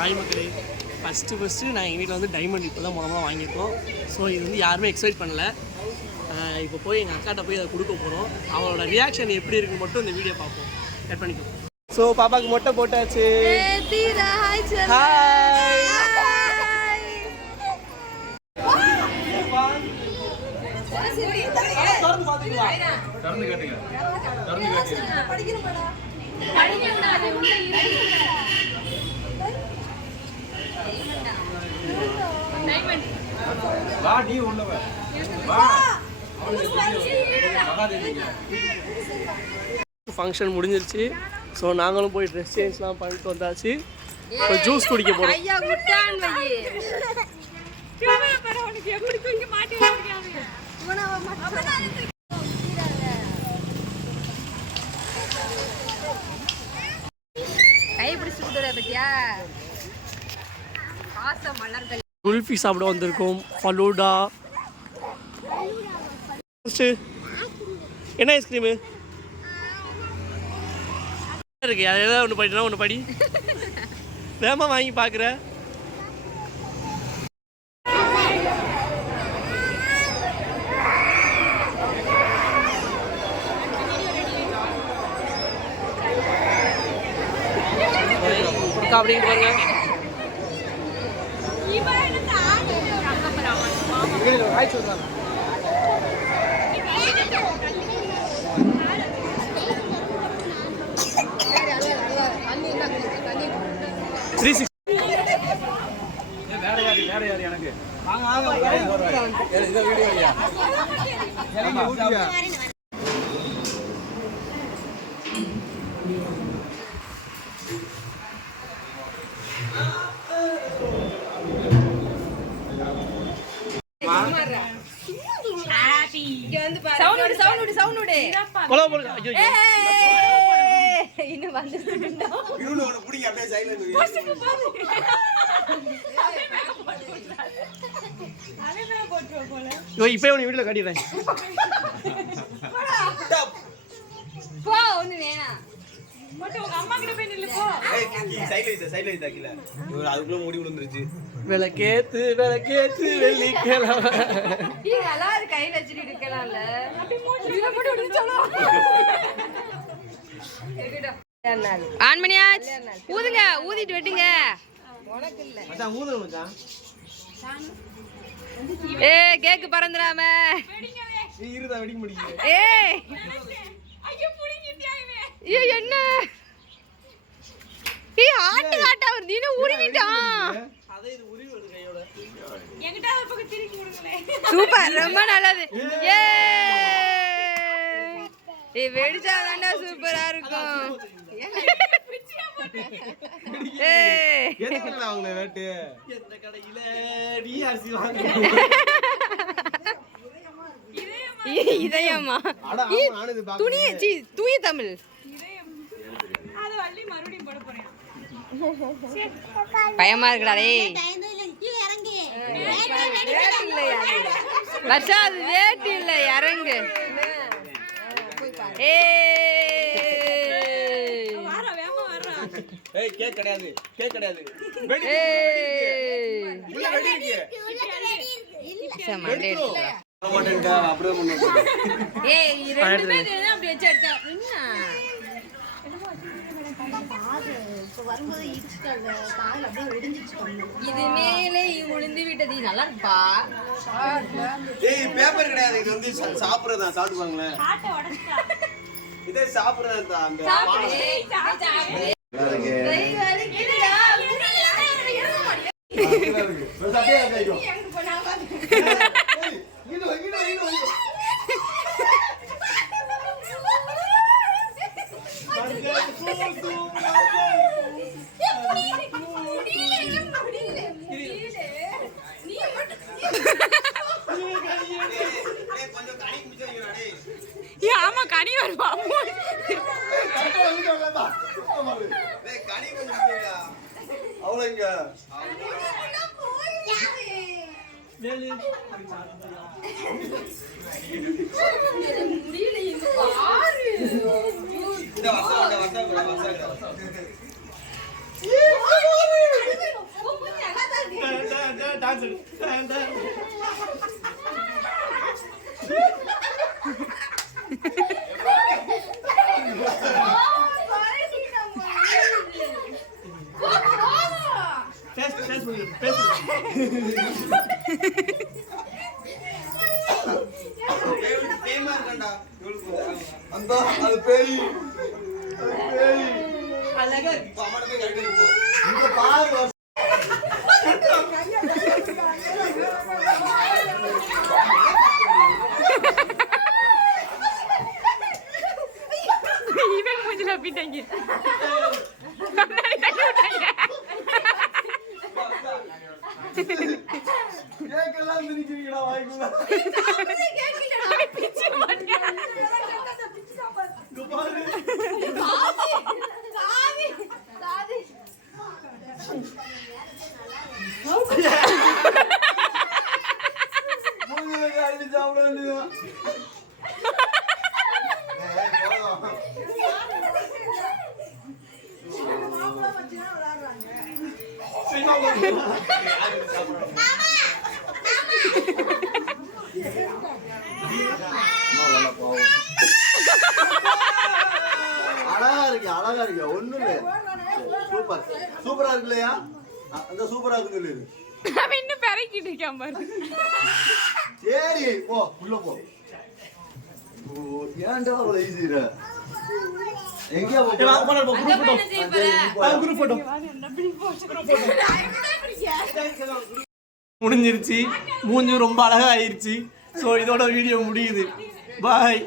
Hi மக்களே, first நான் எங்கள் வீட்டில் வந்து டைமண்ட் இப்போ தான் மூலமாக வாங்கியிருக்கோம். ஸோ இது வந்து யாருமே எக்ஸ்பெக்ட் பண்ணல. இப்போ போய் எங்கள் அக்காட்ட போய் அதை கொடுக்க போகிறோம். அவளோட ரியாக்ஷன் எப்படி இருக்குன்னு மட்டும் இந்த வீடியோ பார்ப்போம். கட் பண்ணிக்கோ. ஸோ பாப்பாவுக்கு மொட்டை போட்டாச்சு. ஃபங்க்ஷன் முடிஞ்சிருச்சு. ஸோ நாங்களும் போய் ட்ரெஸ் சேஞ்ச்லாம் பண்ணிட்டு வந்தாச்சு. இப்போ ஜூஸ் குடிக்க போகிறோம். குல்ஃபி சாப்பிட வந்திருக்கோம். ஃபலூடா. என்ன ஐஸ்கிரீமு இருக்கு? அது ஏதாவது ஒன்று படினா ஒன்று படி. வேமா வாங்கி பார்க்குற. அப்படின்னு பாருங்க. இப்ப வீட்டுல கட்டிடுறேன். விளக்கேத்து விளக்கேத்து வெள்ளிக்கிழமை கையில் வச்சுட்டு இருக்கலாம்ல. ஆன் பண்ணியாச்சு. ஊதுங்க, ஊதிட்டு வெட்டுங்க. ஏ கேக்கு பறந்துடாம. என்ன ஆட்டு காட்டா வருது? நீ உருவிட்டான். சூப்பர், ரொம்ப நல்லது. ஏ வெடிச்சா தாண்டா சூப்பரா இருக்கும். இதயமா தூய தமிழ். பயமா இருக்குடாடே. வர்ஷா அது வேட்டு இல்ல, இறங்கு. கேக் கிடையாது, கேக் கிடையாது. இது மேலே உளுந்து விட்டது. நல்லா இருப்பா. பேப்பர் கிடையாது, இது வந்து சாப்பிடுறதா. சாப்பிடுவாங்களே, இதே சாப்பிடுறதா. அந்த ஆமா கனி வருவா. முடியல. டான்ஸ் டான்ஸ் அந்த அது பேய் அழகா அம்மாட்ட போய் கரெக்டா இருக்கு இங்க பாரு இவன் மூஞ்சில பிட்டாங்க கண்ணாடி தட்டி விட்டாங்க கேக்கெல்லாம் திணிக்கிறீங்கடா வாய்க்குள்ள பிச்சு மாட்டியா இங்க பாரு மூஞ்சில அள்ளி சாப்பிட வேண்டியதுதான் அழகா இருக்கு ஒண்ணு இல்ல சூப்பர் சூப்பரா இருக்கு இல்லையா அந்த சூப்பரா இருக்கு சொல்லு அவன் இன்னும் பெருக்கிட்டு இருக்கான் பாரு சரி போ உள்ள போ ஏன்டா அவ்வளவு ஈஸிரா எங்கயா குரூப் போட்டோ முடிஞ்சிருச்சு மூஞ்சி ரொம்ப அழகா ஆயிருச்சு ஸோ இதோட வீடியோ முடியுது பாய்